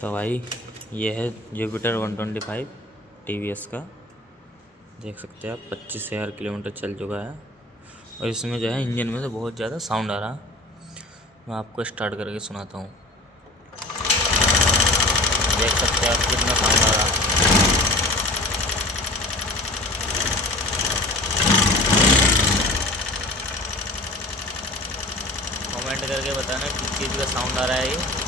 तो भाई ये है जुपिटर 125 टीवीएस का, देख सकते हैं आप 25,000 किलोमीटर चल चुका है। और इसमें जो है इंजन में से बहुत ज़्यादा साउंड आ रहा। मैं आपको स्टार्ट करके सुनाता हूँ, देख सकते हैं आप कितना साउंड आ रहा। कमेंट करके बताना किस चीज़ का साउंड आ रहा है ये।